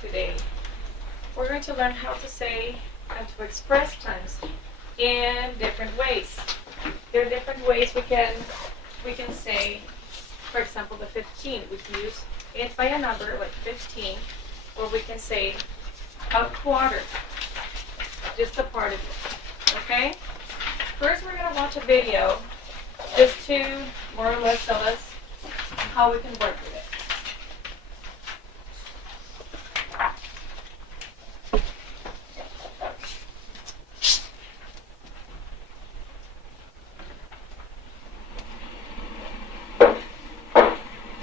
today we're going to learn how to say and to express times in different ways. There are different ways we can say, for example, the 15. We can use it by a number like 15, or we can say a quarter, just a part of it. Okay? First, we're going to watch a video just to more or less tell us how we can work with it.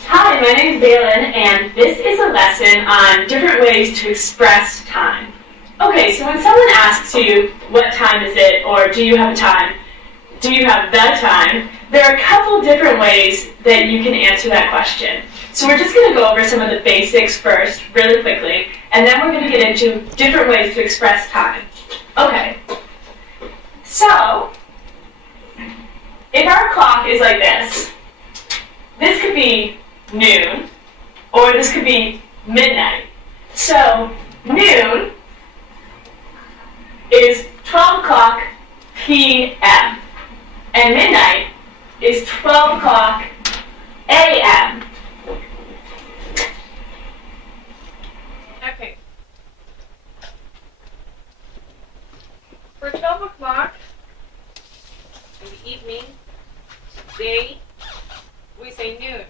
Hi, my name is Valen, and this is a lesson on different ways to express time. Okay, so when someone asks you, what time is it, or do you have time, do you have the time, there are a couple different ways that you can answer that question. So we're just going to go over some of the basics first, really quickly, and then we're going to get into different ways to express time. Okay, so if our clock is like this could be noon, or this could be midnight. So noon is 12 o'clock p.m. and midnight is 12 o'clock a.m. Okay. For 12 o'clock in the evening, day, we say noon.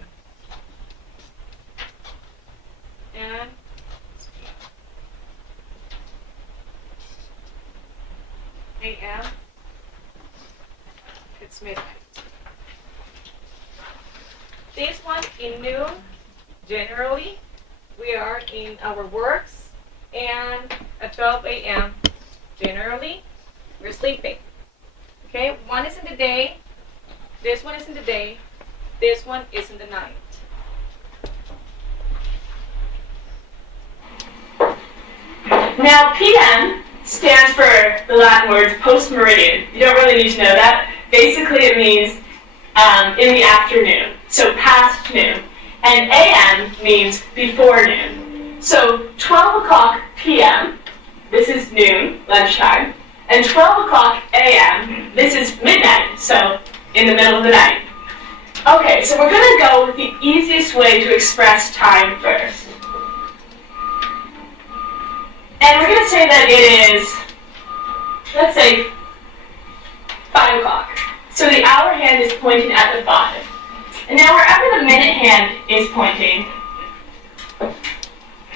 And a.m. it's midnight. This one in noon, generally, we are in our works, and at 12 a.m., generally, we're sleeping. Okay, one is in the day, this one is in the day, this one is in the night. Now, PM stands for the Latin words post-meridian. You don't really need to know that. Basically, it means in the afternoon, so past noon. And AM means before noon. So 12 o'clock PM, this is noon, lunchtime. And 12 o'clock AM, this is midnight, so in the middle of the night. Okay, so we're going to go with the easiest way to express time first. And we're going to say that it is, let's say, 5 o'clock. So the hour hand is pointing at the 5. And now wherever the minute hand is pointing,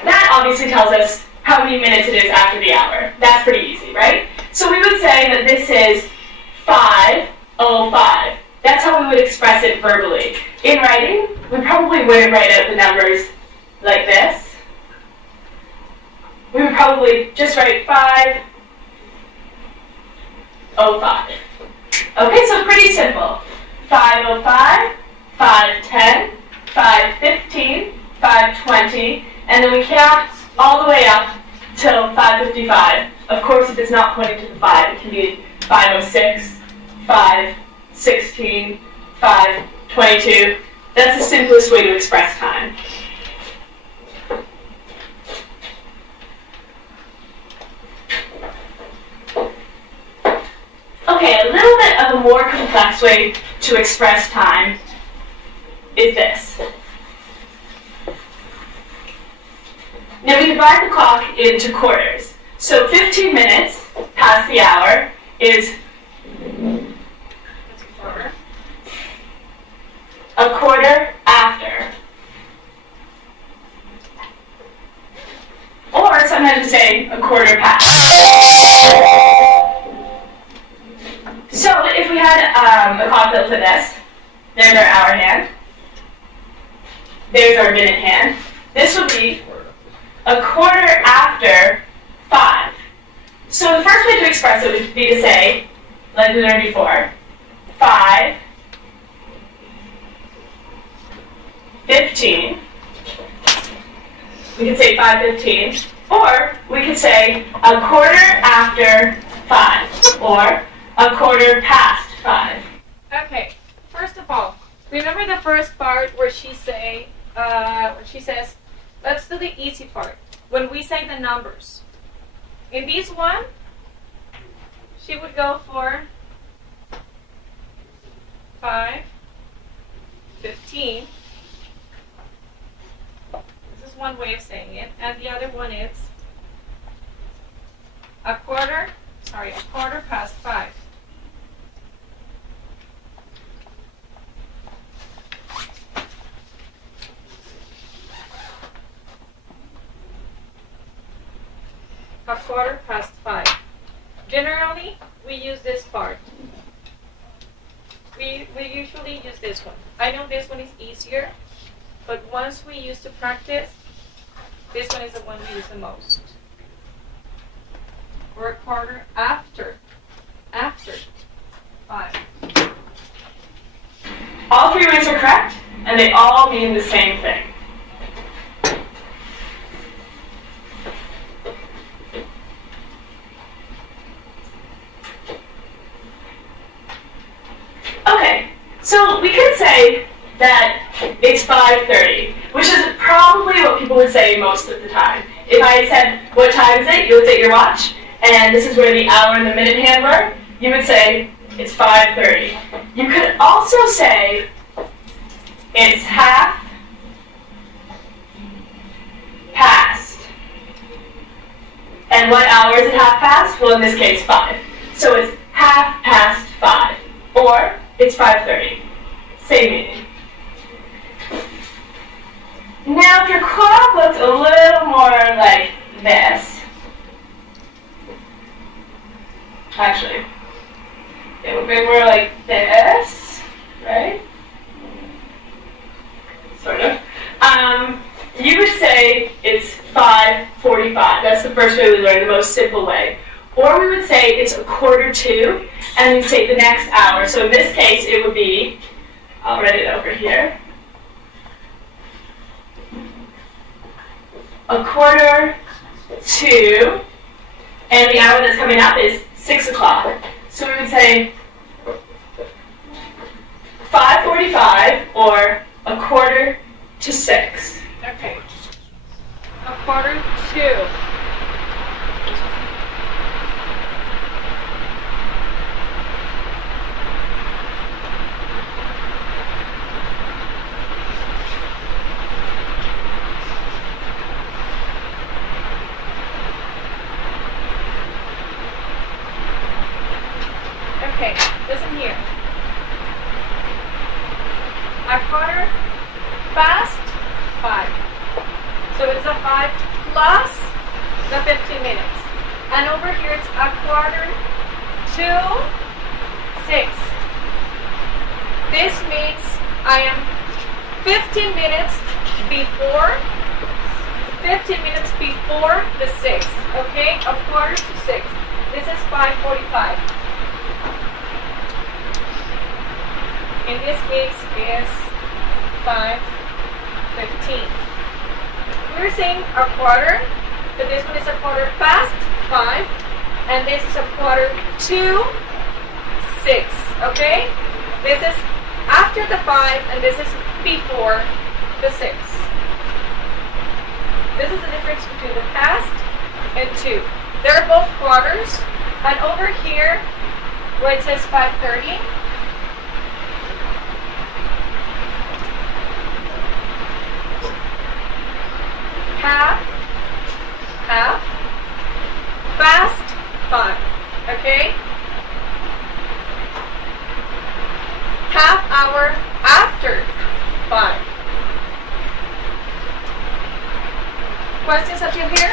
that obviously tells us how many minutes it is after the hour. That's pretty easy, right? So we would say that this is 5:05. That's how we would express it verbally. In writing, we probably wouldn't write out the numbers like this. We would probably just write 5:05. Okay, so pretty simple. 5:05, 5:10, 5:15, 5:20, and then we count all the way up till 5:55. Of course, if it's not pointing to the 5, it can be 5:06, 5:16, 5:22. That's the simplest way to express time. Okay, a little bit of a more complex way to express time is this. Now we divide the clock into quarters. So 15 minutes past the hour is a quarter after. Or sometimes we say a quarter past. So if we had a clock built to this, there's our hour hand, there's our minute hand. This would be a quarter after 5. So the first way to express it would be to say, like we learned before, 5:15. We could say 5:15, or we could say a quarter after 5, or a quarter past 5. Okay, first of all, remember the first part where she says, let's do the easy part. when we say the numbers. In this one, she would go for 5, 15. This is one way of saying it. And the other one is a quarter past 5. A quarter past 5. Generally, we use this part. We usually use this one. I know this one is easier, but once we used to practice, this one is the one we use the most. Or a quarter after 5. All three ways are correct, and they all mean the same thing. Okay, so we could say that it's 5:30, which is probably what people would say most of the time. If I said, what time is it? You looked at your watch, and this is where the hour and the minute hand were. You would say, it's 5:30. You could also say, it's half past. And what hour is it half past? Well, in this case, 5. So it's half past 5. Or it's 5:30. Same meaning. Now, if your clock looked a little more like this, actually, it would be more like this, right? Sort of. You would say it's 5:45. That's the first way we learn, the most simple way. Or we would say it's a quarter to, and we'd say the next hour. So in this case, it would be, I'll write it over here, a quarter to, and the hour that's coming up is 6 o'clock. So we would say 5:45 or a quarter to 6. Okay. A quarter to. Okay, listen here. A quarter past 5. So it's a 5 plus the 15 minutes. And over here it's a quarter to 6. This means I am 15 minutes before the 6. Okay? A quarter to 6. This is 5:45. In this case is 5:15. We were saying a quarter, but this one is a quarter past 5, and this is a quarter to 6, okay? This is after the 5, and this is before the 6. This is the difference between the past and to. They're both quarters, and over here, where it says 5:30, half past 5, okay? Half hour after 5. Questions up till here?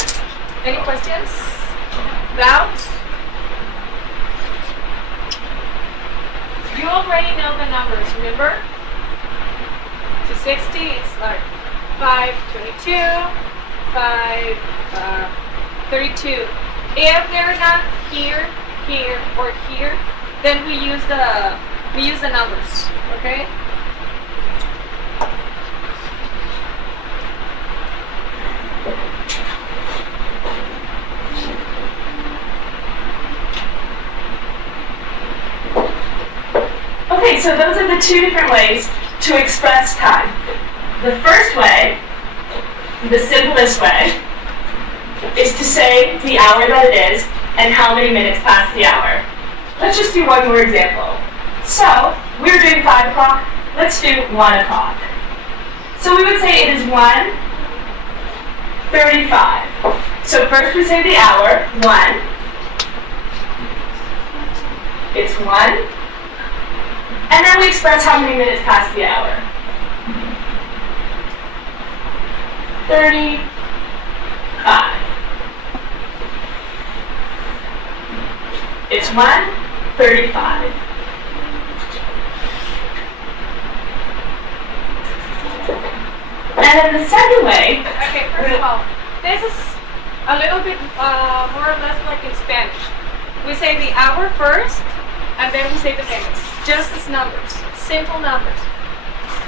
Any questions? Doubts? You already know the numbers, remember? To 60, it's like 5:22, 5:32. If they're not here, here, or here, then we use the numbers, okay? Okay, so those are the two different ways to express time. The first way, the simplest way, say the hour that it is and how many minutes past the hour. Let's just do one more example. So, we're doing 5 o'clock, let's do 1 o'clock. So we would say it is 1:35. So first we say the hour, 1. It's 1. And then we express how many minutes past the hour. 35. It's 1:35. And then the second way. Okay, first of all, this is a little bit more or less like in Spanish. We say the hour first, and then we say the minutes. Just as numbers, simple numbers.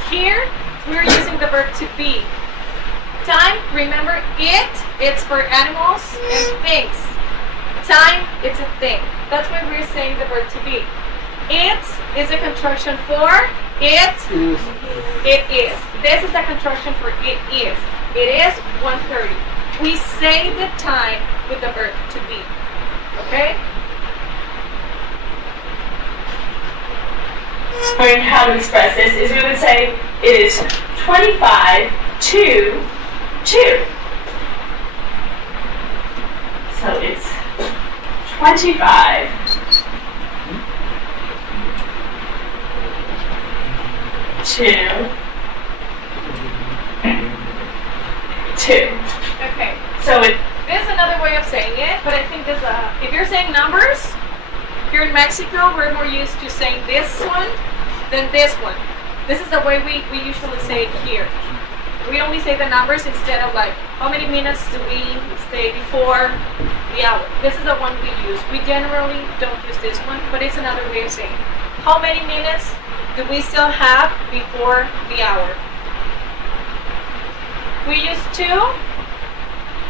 Here, we're using the verb to be. Time, remember it's for animals and things. Time, it's a thing. That's why we're saying the verb to be. It is a contraction for it. It is. This is the contraction for it is. It is 1:30. We say the time with the verb to be. Okay? Learning how to express this is we would say it is 25 to 2. So it's 25 to 2. Okay. So there's another way of saying it, but I think there's if you're saying numbers, here in Mexico, we're more used to saying this one than this one. This is the way we usually say it here. We only say the numbers instead of like, how many minutes do we stay before the hour? This is the one we use. We generally don't use this one, but it's another way of saying, how many minutes do we still have before the hour? We use 2,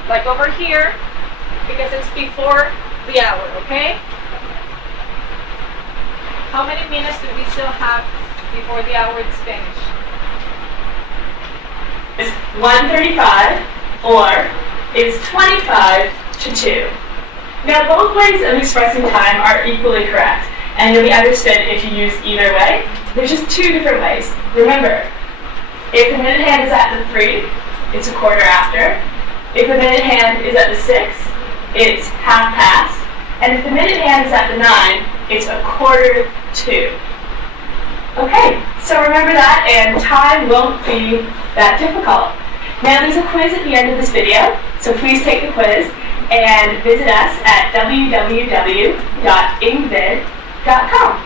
like over here, because it's before the hour, okay? How many minutes do we still have before the hour is finished? it's 1:35 or it's 25 to 2. Now both ways of expressing time are equally correct, and you'll be understood if you use either way. There's just 2 different ways. Remember, if the minute hand is at the 3, it's a quarter after. If the minute hand is at the 6, it's half past. And if the minute hand is at the 9, it's a quarter to. Okay, so remember that, and time won't be that difficult. Now there's a quiz at the end of this video, so please take the quiz and visit us at www.ingvid.com.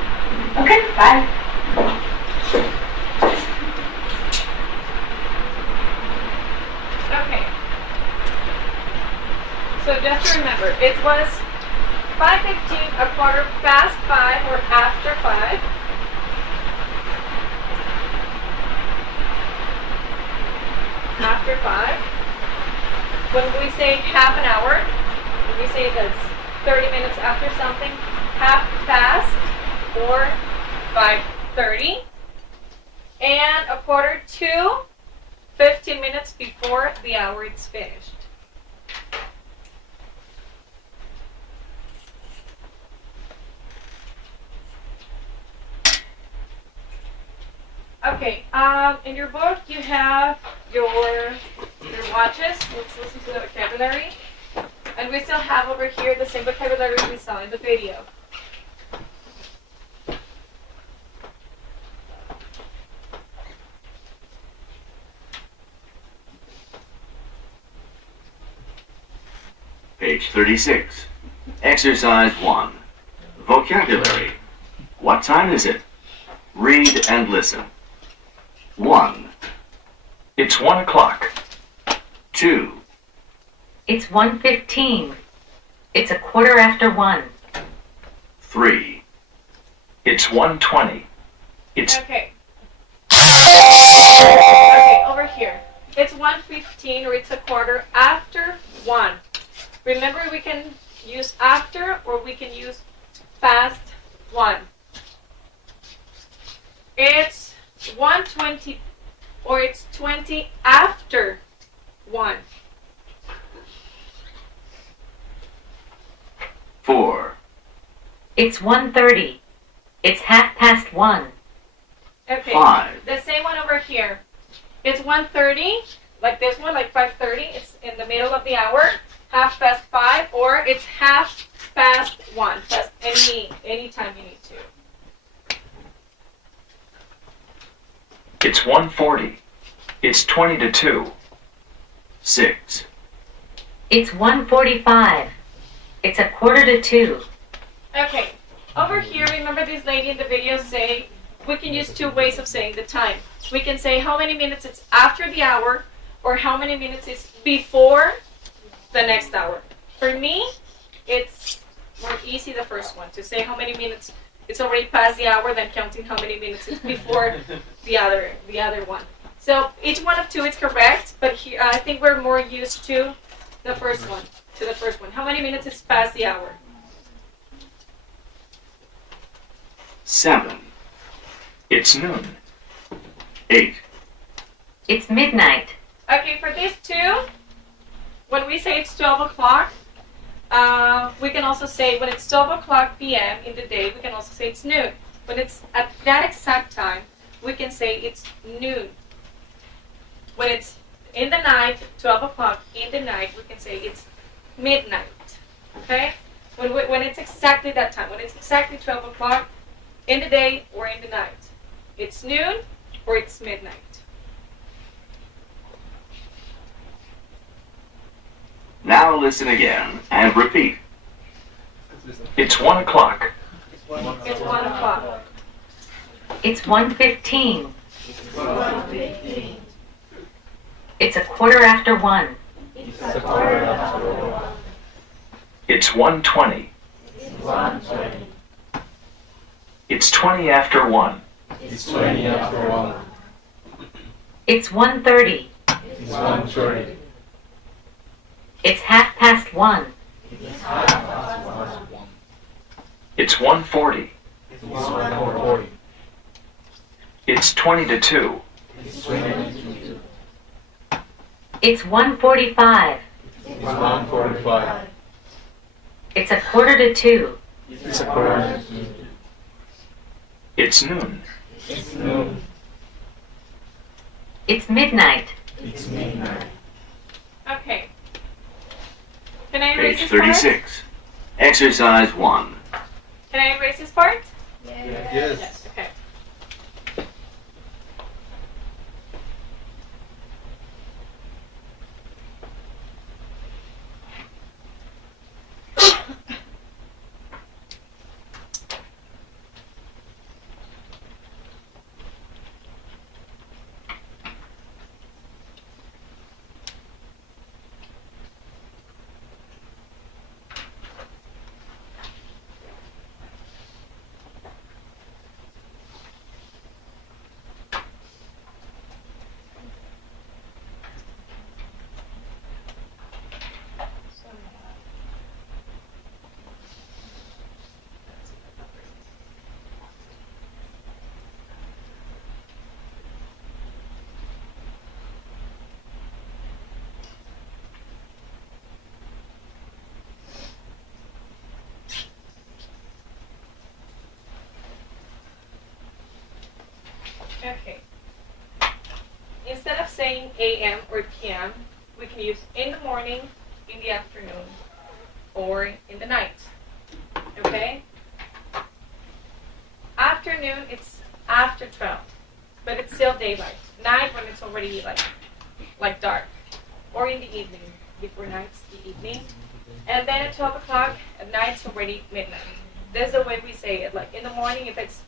Okay, bye. Okay. So just to remember, it was 5:15, a quarter past 5, or after 5. After 5. When we say half an hour, when we say that's 30 minutes after something, half past or 5:30. And a quarter to 15 minutes before the hour is finished. Okay, in your book you have your watches. Let's listen to the vocabulary. And we still have over here the same vocabulary we saw in the video. Page 36. Exercise 1. Vocabulary. What time is it? Read and listen. 1, It's 1 o'clock. 2, It's 1:15. It's a quarter after 1. 3, It's 1:20. It's Okay. Okay, over here. It's 1:15, or it's a quarter after 1. Remember, we can use after, or we can use past 1. It's 1:20, or it's 20 after 1. 4, It's 1:30. It's 1:30. Okay. 5, The same one over here. It's 1:30, like this one, like 5:30. It's in the middle of the hour, 5:30, or it's 1:30. Plus any time you need to. It's 1:40. It's 20 to 2. 6, It's 1:45. It's 1:45. Okay. Over here, remember this lady in the video say we can use two ways of saying the time. We can say how many minutes it's after the hour, or how many minutes it's before the next hour. For me, it's more easy the first one, to say how many minutes it's already past the hour than counting how many minutes it's before the other one. So each one of two is correct, but here, I think we're more used to the first one. How many minutes is past the hour? 7, It's noon. 8, It's midnight. Okay, for these two, when we say it's 12 o'clock, we can also say when it's 12 o'clock p.m. in the day, we can also say it's noon. When it's at that exact time, we can say it's noon. When it's in the night, 12 o'clock in the night, we can say it's midnight. Okay? When it's exactly that time, when it's exactly 12 o'clock in the day or in the night, it's noon or it's midnight. Now listen again and repeat. It's 1 o'clock. It's 1 o'clock. It's 1:15. It's 1:15. It's 1:20. It's 20 after 1. It's 1:30. It's 1:30. It's 1:40. It's 20 to 2. It's 1:45. It's 1:45. It's noon. It's midnight. Okay. Can I erase Page this part? 36. Exercise 1. Can I erase this part? Yes. Yes. Okay. Okay. Instead of saying AM or PM, we can use in the morning, in the afternoon, or in the night. Okay? Afternoon, it's after 12, but it's still daylight. Night when it's already like dark, or in the evening, before night's the evening. And then at 12 o'clock at night, it's already midnight. That's the way we say it. Like in the morning, if it's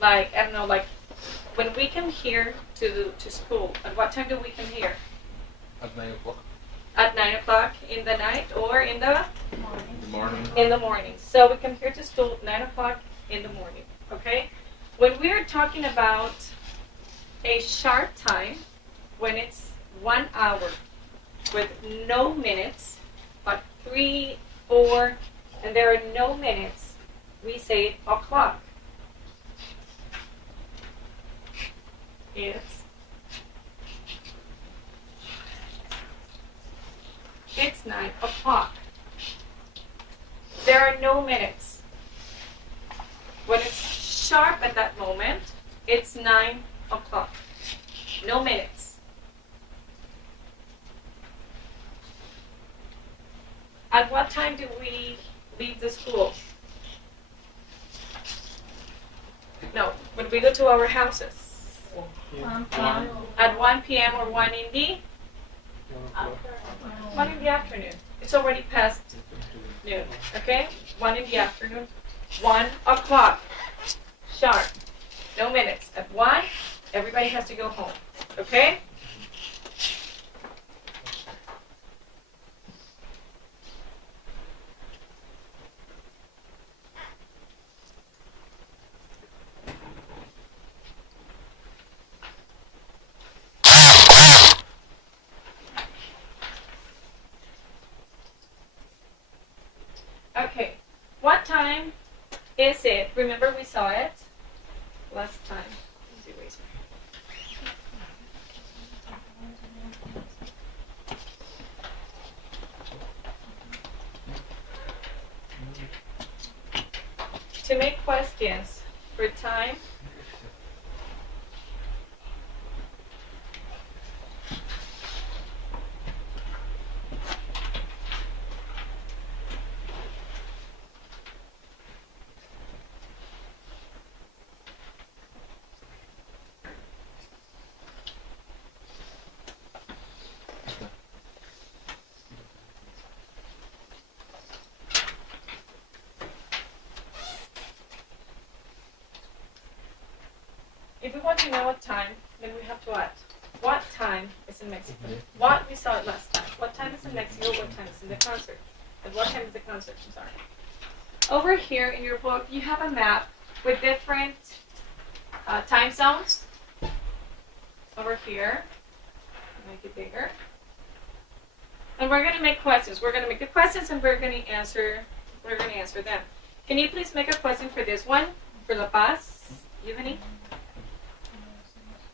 like, I don't know, like when we come here to school, at what time do we come here? At 9 o'clock At 9 o'clock in the night or in the in the morning. in the morning. So we come here to school at 9 o'clock in the morning, okay? When we're talking about a sharp time, when it's 1 hour with no minutes, like 3, 4, and there are no minutes, we say o'clock. It's 9 o'clock. There are no minutes. When it's sharp at that moment, it's 9 o'clock. No minutes. At what time do we leave the school? No, when we go to our houses. At 1 p.m. or 1 in the? 1 in the afternoon. It's already past noon, okay? 1 in the afternoon. 1 o'clock. Sharp. No minutes. At 1, everybody has to go home, okay? Okay, what time is it? Remember we saw it last time. To make questions for time, if we want to know what time, then we have to add. What time is in Mexico? What we saw it last time. What time is in Mexico? What time is in the concert? And what time is the concert? I'm sorry. Over here in your book, you have a map with different time zones. Over here, make it bigger. And we're going to make questions. We're going to make the questions and we're going to answer them. Can you please make a question for this one? For La Paz? You have any?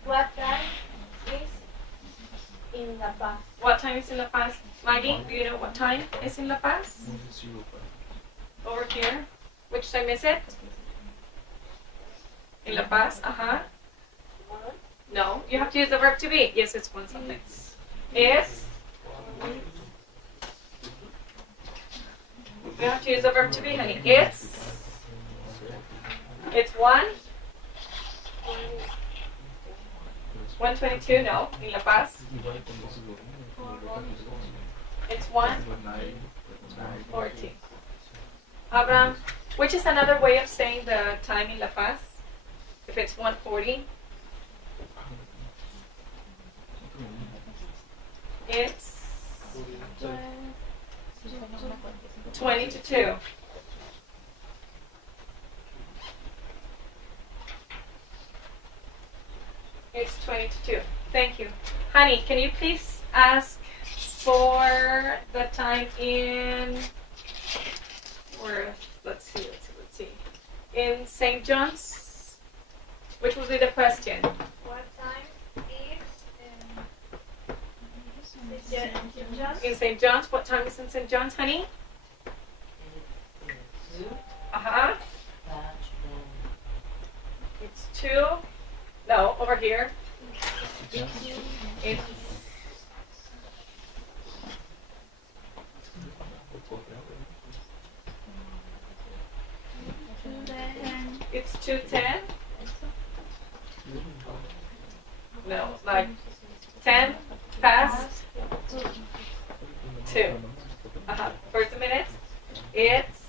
What time is in La Paz? What time is in La Paz? Maggie, do you know what time is in La Paz? Over here. Which time is it? In La Paz? Uh-huh. No, you have to use the verb to be. Yes, it's one something. It's? You have to use the verb to be, honey. It's 1? 1:22, no, in La Paz. It's 1:14. Abraham, which is another way of saying the time in La Paz? If it's 1:40, it's 20 to 2. It's 20 to 2. Thank you. Honey, can you please ask for the time in, let's see. In St. John's? Which will be the question? What time is in St. John's? In St. John's? What time is in St. John's, honey? Uh-huh. It's 2. No, over here. It's 2:10. No, like 10 past 2. For the minutes, it's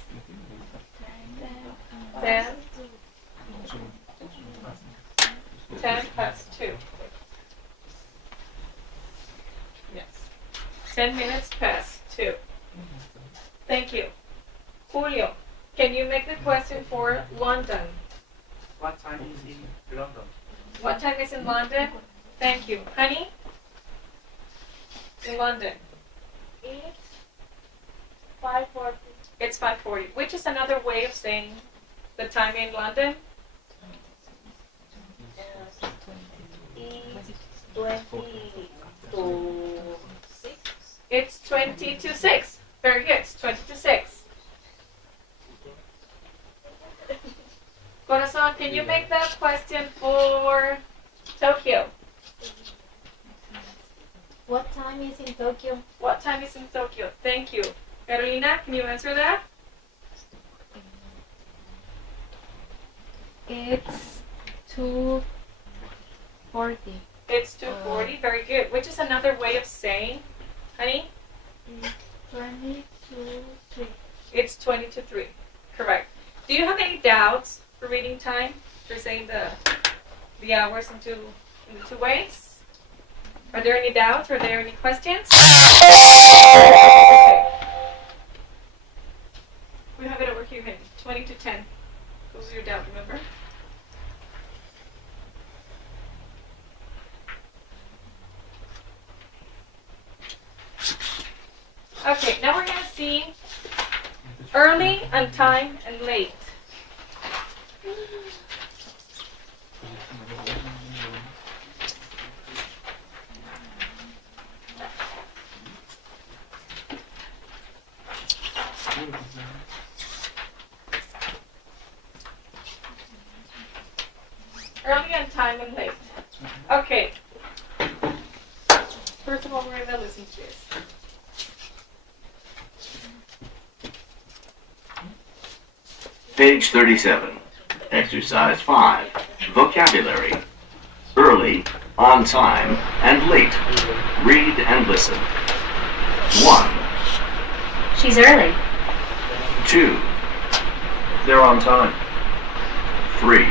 10 past 2. Yes. 10 minutes past 2. Thank you. Julio, can you make the question for London? What time is in London? What time is in London? Thank you. Honey? In London. It's 5:40. It's 5:40, which is another way of saying the time in London. It's 20 to 6. It's 20 to 6. Very good. It's 20 to 6. can you make that question for Tokyo? What time is in Tokyo? What time is in Tokyo? Thank you. Carolina, can you answer that? It's 2:40. It's 2:40. Very good. Which is another way of saying, honey? 20 to 3. It's 20 to 3. Correct. Do you have any doubts for reading time? For saying the hours in the two ways? Are there any doubts? Are there any questions? Okay. We have it over here, honey. 20 to 10. Those are your doubt, remember? Okay, now we're going to see early, on time, and late. Early, on time, and late. Okay. First of all, we're going to listen to this. Page 37. Exercise 5. Vocabulary. Early, on time, and late. Read and listen. 1, She's early. 2, They're on time. 3.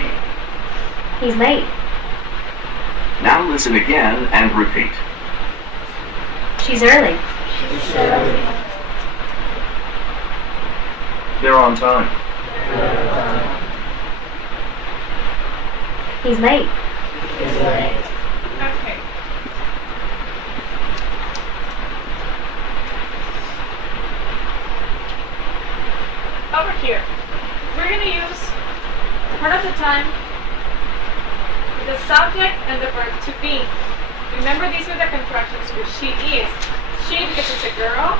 He's late. Now listen again and repeat. She's early. They're on time. He's late. Okay. Over here, we're going to use part of the time the subject and the verb to be. Remember, these are the contractions for she is. She because it's a girl.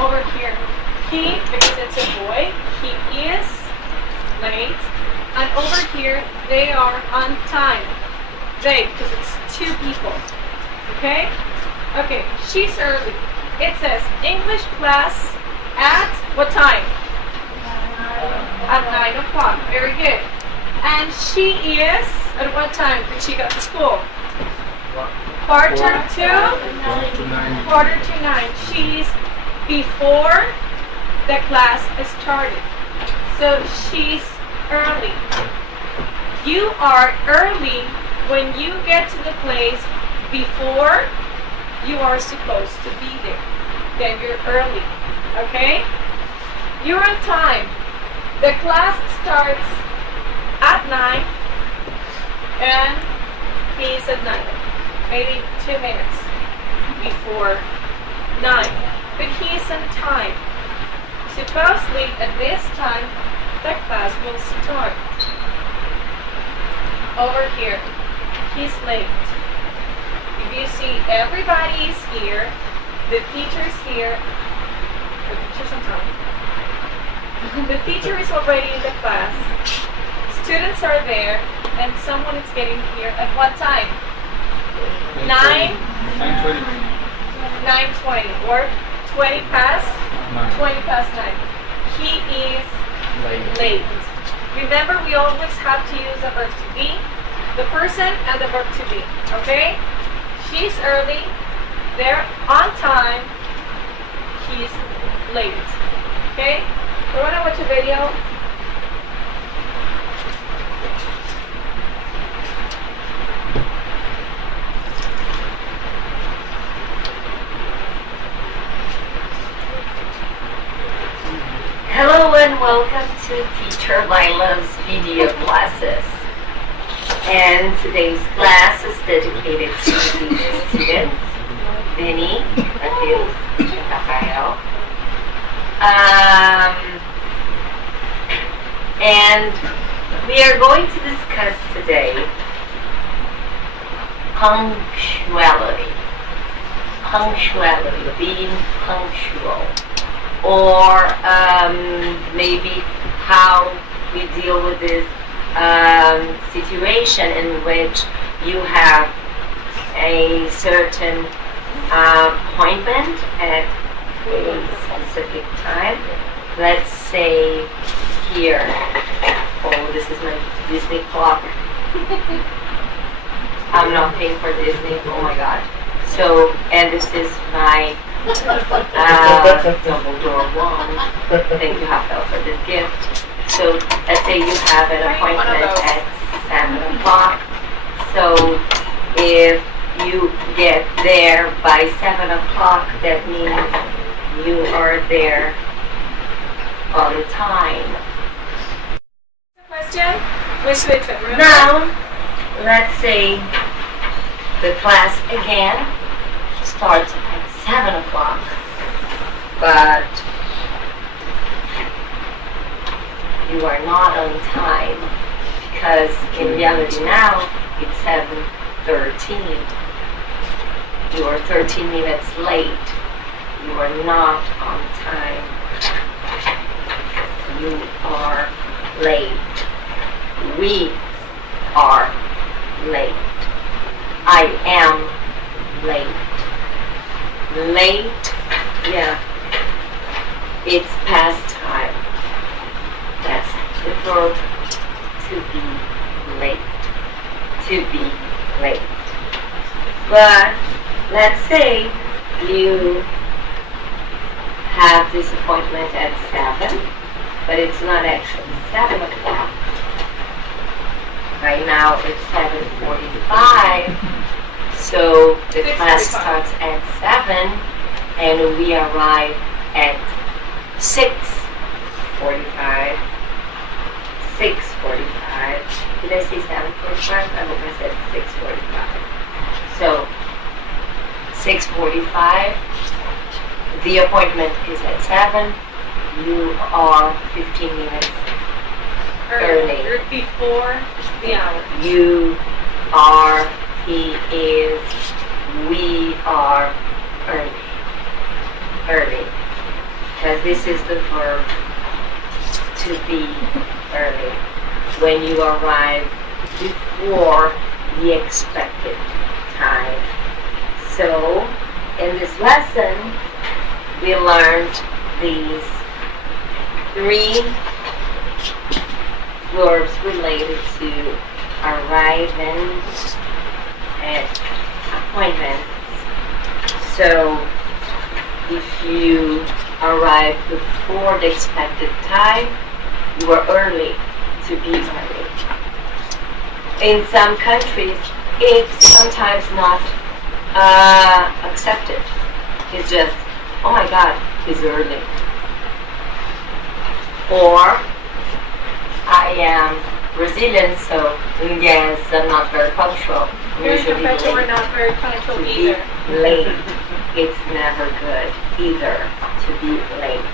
Over here, he because it's a boy. He is late. And over here, they are on time. They, because it's two people. Okay? Okay, she's early. It says English class at what time? At 9 o'clock. Very good. And she is, at what time did she go to school? Quarter to 9. She's before the class started. So she's early. You are early when you get to the place before you are supposed to be there. Then you're early. Okay? You're on time. The class starts at 9 and he's at 9. Maybe 2 minutes before 9. But he's on time. Supposedly at this time the class will start. Over here, he's late. If you see everybody is here, the teacher's here, the teacher's on time. The teacher is already in the class. Students are there, and someone is getting here at what time? 9:20 or 20 past 9. He is late. Remember, we always have to use the verb to be, the person, and the verb to be. Okay? She's early. They're on time. He's late. Okay? You want to watch a video? Hello and welcome to Teacher Lila's video classes. And today's class is dedicated to the students, Vinny, Matheus, and Rafael. And we are going to discuss today punctuality. Punctuality, being punctual. Or maybe how we deal with this situation in which you have a certain appointment at a specific time. Let's say here, oh, this is my Disney clock. I'm not paying for Disney, oh my god. So, and this is my double door wand. Thank you, Rafael, for the gift. So, let's say you have an appointment at 7 o'clock. So, if you get there by 7 o'clock, that means you are there on time. Question? Which switch it? Remember? Now, let's say the class again starts at 7 o'clock, but you are not on time because in reality now it's 7:13. You are 13 minutes late. You are not on time. You are late. We are late. I am late. Late, yeah. It's past time. That's the verb to be late. To be late. But let's say you have this appointment at 7, but it's not actually 7 o'clock. Right now it's 7:45, so the class starts at 7 and we arrive at 6:45. 6:45. Did I say 7:45? I hope I said 6:45. So 6:45. The appointment is at 7. You are 15 minutes early. Or before the hour. You are, he is, we are early. Early. Because this is the verb to be early. When you arrive before the expected time. So, in this lesson, we learned these 3 verbs related to arriving at appointments. So, if you arrive before the expected time, you are early to be early. In some countries, it's sometimes not accepted. It's just, oh my god, he's early. Or, I am Brazilian, so yes, I'm not very punctual. Here in Usually Campeche, we're late. not very punctual To be either. late, it's never good either to be late.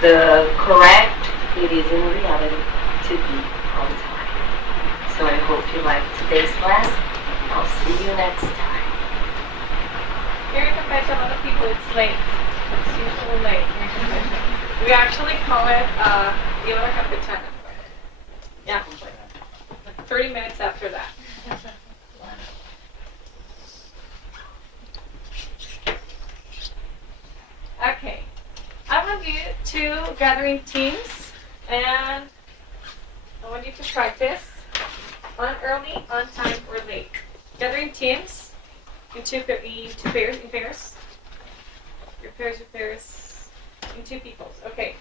The correct, it is in reality, to be on time. So I hope you liked today's class. I'll see you next time. Here in Campeche, a lot of people, it's late. It's usually late here in Campeche. We actually call it the hora campechana. Yeah, like 30 minutes after that. Okay, I want you to gather in teams, and I want you to practice on early, on time, or late. Gather in teams, in pairs. Your pairs, in 2 peoples. Okay.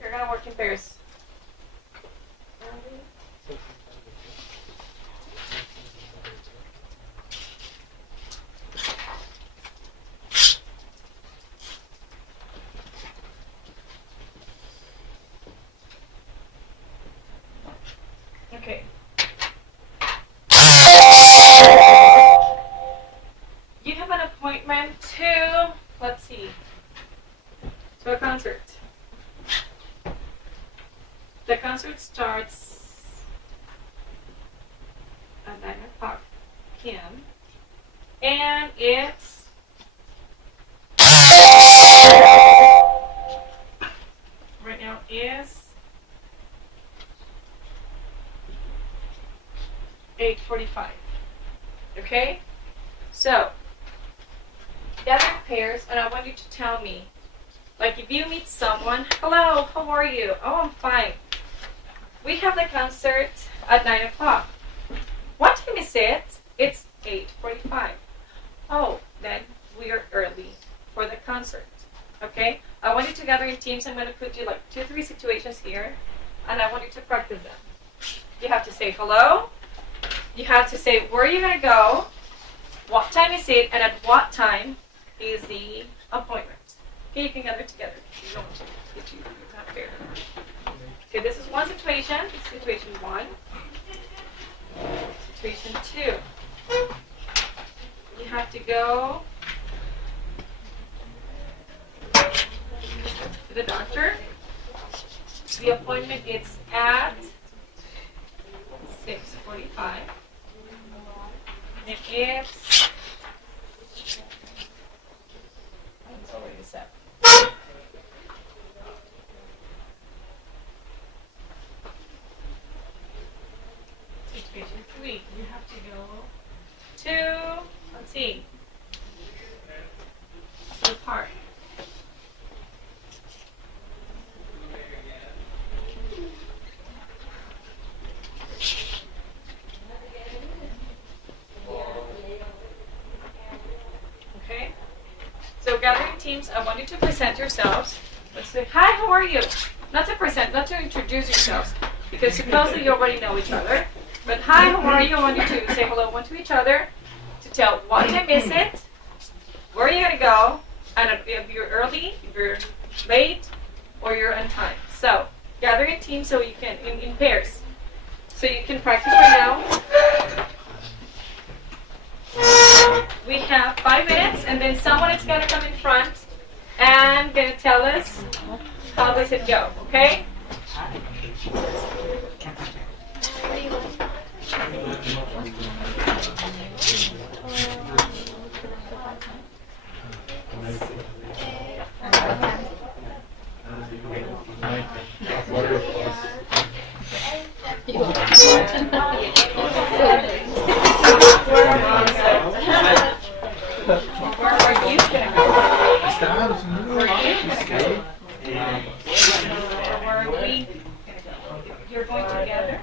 You're gonna work in pairs. Okay. You have an appointment to, let's see, to a concert. The concert starts at 9 o'clock p.m. and it's right now is Okay? So, gather in pairs, and I want you to tell me, like if you meet someone, hello, how are you? Oh, I'm fine. We have the concert at 9 o'clock. What time is it? It's 8:45. Oh, then we are early for the concert. Okay? I want you to gather in teams. I'm going to put you like 2 or 3 situations here, and I want you to practice them. You have to say hello. You have to say where you're going to go, what time is it, and at what time is the appointment. Okay, you can gather together. You don't get you not fair. Okay, this is one situation. This is situation 1. Situation 2. You have to go to the doctor. The appointment is at 6:45. And it's already 7. Situation 3. You have to go to, let's see, the park. Okay? So gathering teams, I want you to present yourselves. Let's say, hi, how are you? Not to present, not to introduce yourselves, because supposedly you already know each other. But hi, how are you? I want you to say hello one to each other, to tell what time is it, where are you going to go, and if you're early, if you're late, or you're on time. So gather in teams so you can, in pairs. So you can practice right now. We have 5 minutes, and then someone is going to come in front and going to tell us how does it go, okay? Where are you going to go? Where are you going to go? Or where are we going to go? You're going together?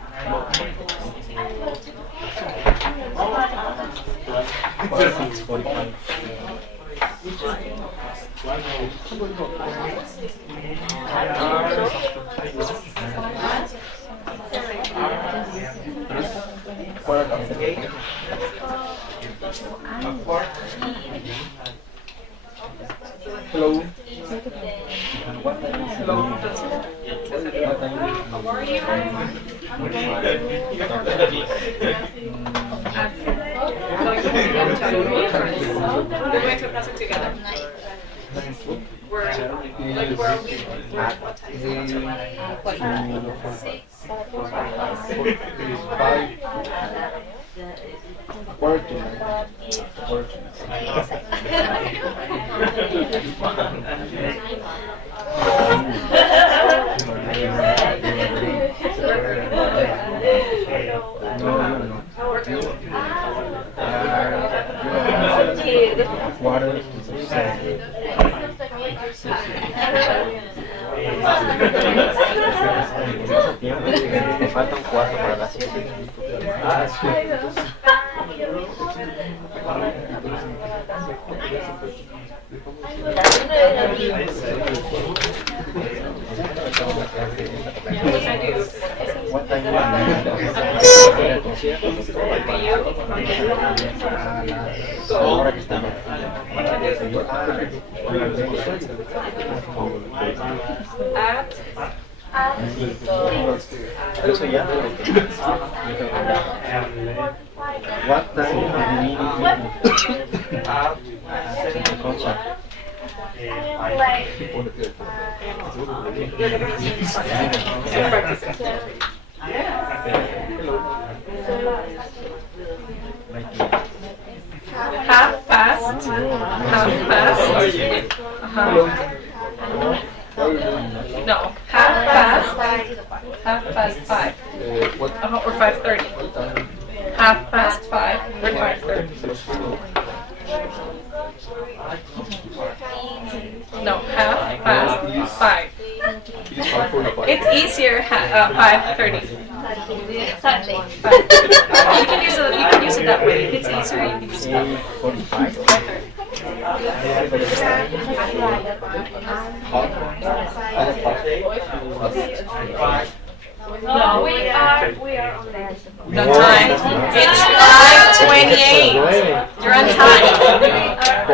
Hello. How are you? We're going to a concert together. Where are we? What time is it? What time? 6. Working. Water. Me faltan 4 para las 7. What time ahora que estamos. Pero eso ya what time the concert? Half past. No, half past 5. Or 5:30. 5:30 or 5:30. No, 5:30. It's easier 5:30. You can use it that way. If it's easier, you can use it that way. 5:30. No, we are on there. The time. It's 5:28. You're on time.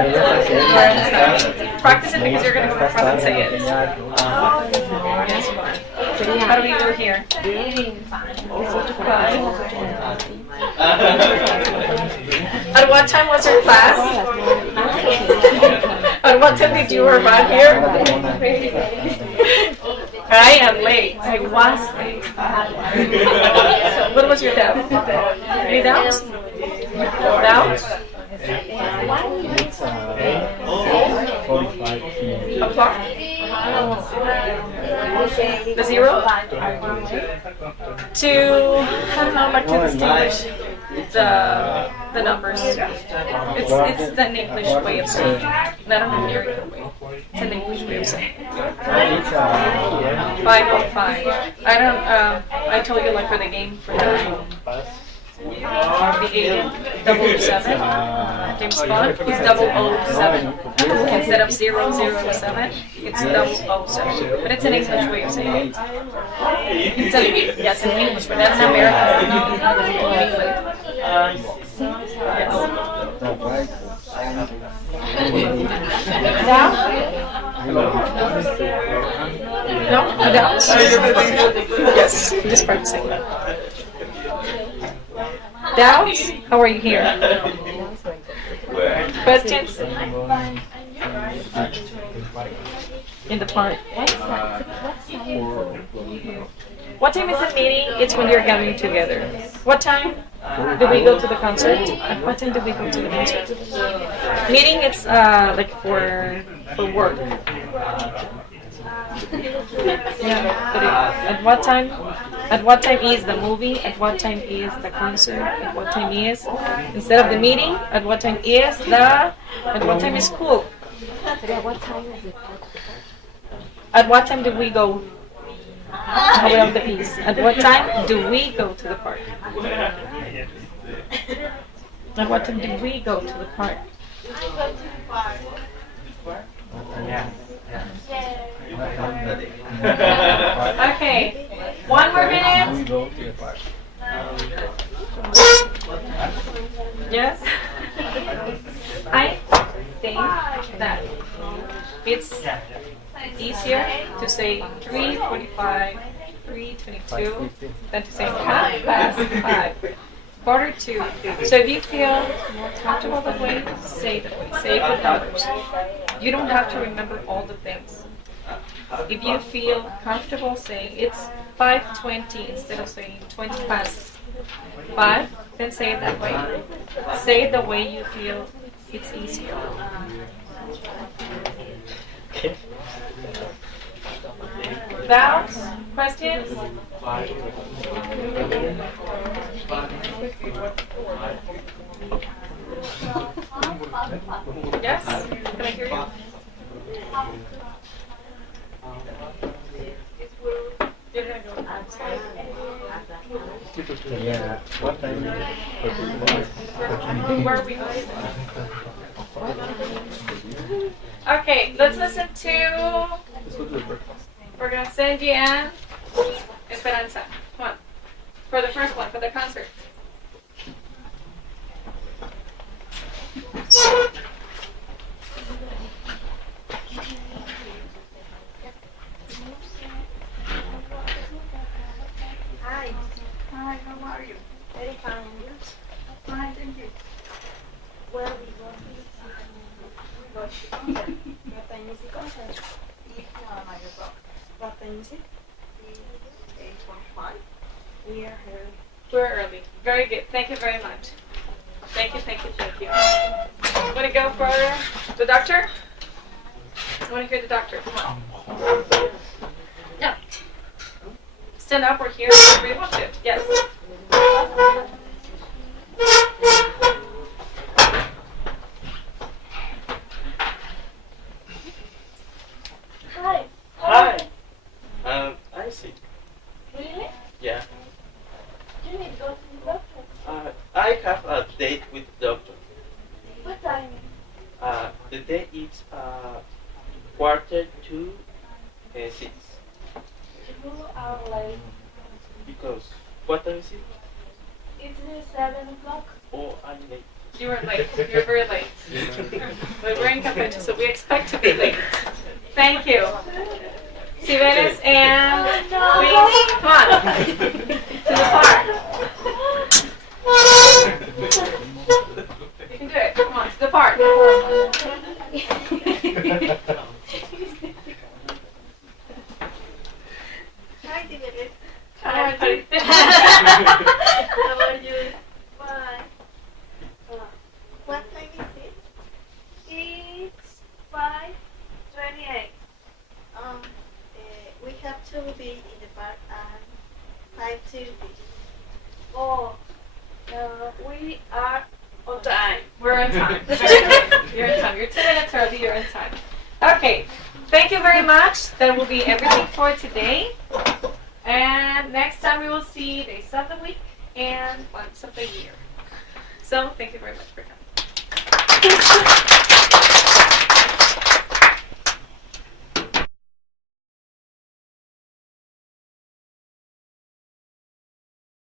You're on time. Practice it because you're going to go in front and say it. Yes, you are. How do we do here? At what time was your class? At what time did you arrive here? I am late. I was late. What was your doubt? Any doubts? Doubts? O'clock? The zero? To, I don't know, like to distinguish the numbers. It's an English way of saying it, not an American way. It's an English way of saying it. 5:05. I told you like for the game for the agent, 007, James Bond, is 007. Instead of 007, it's 007. But it's an English way of saying it. It's an English, but that's an American. No? Doubts? Yes, just practicing. Doubts? How are you here? Questions? In the park. What time is the meeting? It's when you're gathering together. What time do we go to the concert? At what time do we go to the concert? Meeting, it's like for work. Yeah, but at what time? At what time is the movie? At what time is the concert? At what time is, instead of the meeting, at what time is at what time is school? At what time do we go away of the piece? At what time do we go to the park? At what time do we go to the park? Okay, one more minute. Yes? I think that it's easier to say 3:45, 3:22 than to say 5:05. 4:45. So if you feel more comfortable that way, say it that way. Say it with others. You don't have to remember all the things. If you feel comfortable saying it's 5:20 instead of saying 5:20, then say it that way. Say it the way you feel it's easier. Doubts? Questions? Yes? Can I hear you? You're gonna go outside. Yeah, what time is Where are we going? Okay, let's listen to. We're gonna send you in Esperanza. Come on. For the first one, for the concert. Hi. Hi, how are you? Very fine. Fine, thank you. Where are we going? Go to concert. What time is the concert? What time is it? 8:45. We are here. We're early. Very good. Thank you very much. Thank you, thank you, thank you. Want to go for the doctor? I want to hear the doctor. Come on. Yeah. Stand up or here if we want to. Yes. Hi. Hi. I see. Really? Yeah. You need to go to the doctor. I have a date with the doctor. What time? The date is quarter to 6. You are late. Because what time is it? It's 7 o'clock. Oh, I'm late. You were late. You're very late. But we're in Campeche, so we expect to be late. Thank you. Cibeles and please, come on. To the park. You can do it. Come on, to the park. Hi, Tibeles. Hi, buddy. How are you? Fine. What time is it? It's 5:28. We have to be in the park at 5:30. Oh, we are on time. We're on time. You're in time. You're 2 minutes early. You're in time. Okay. Thank you very much. That will be everything for today. And next time we will see days of the week and months of the year. So thank you very much for coming.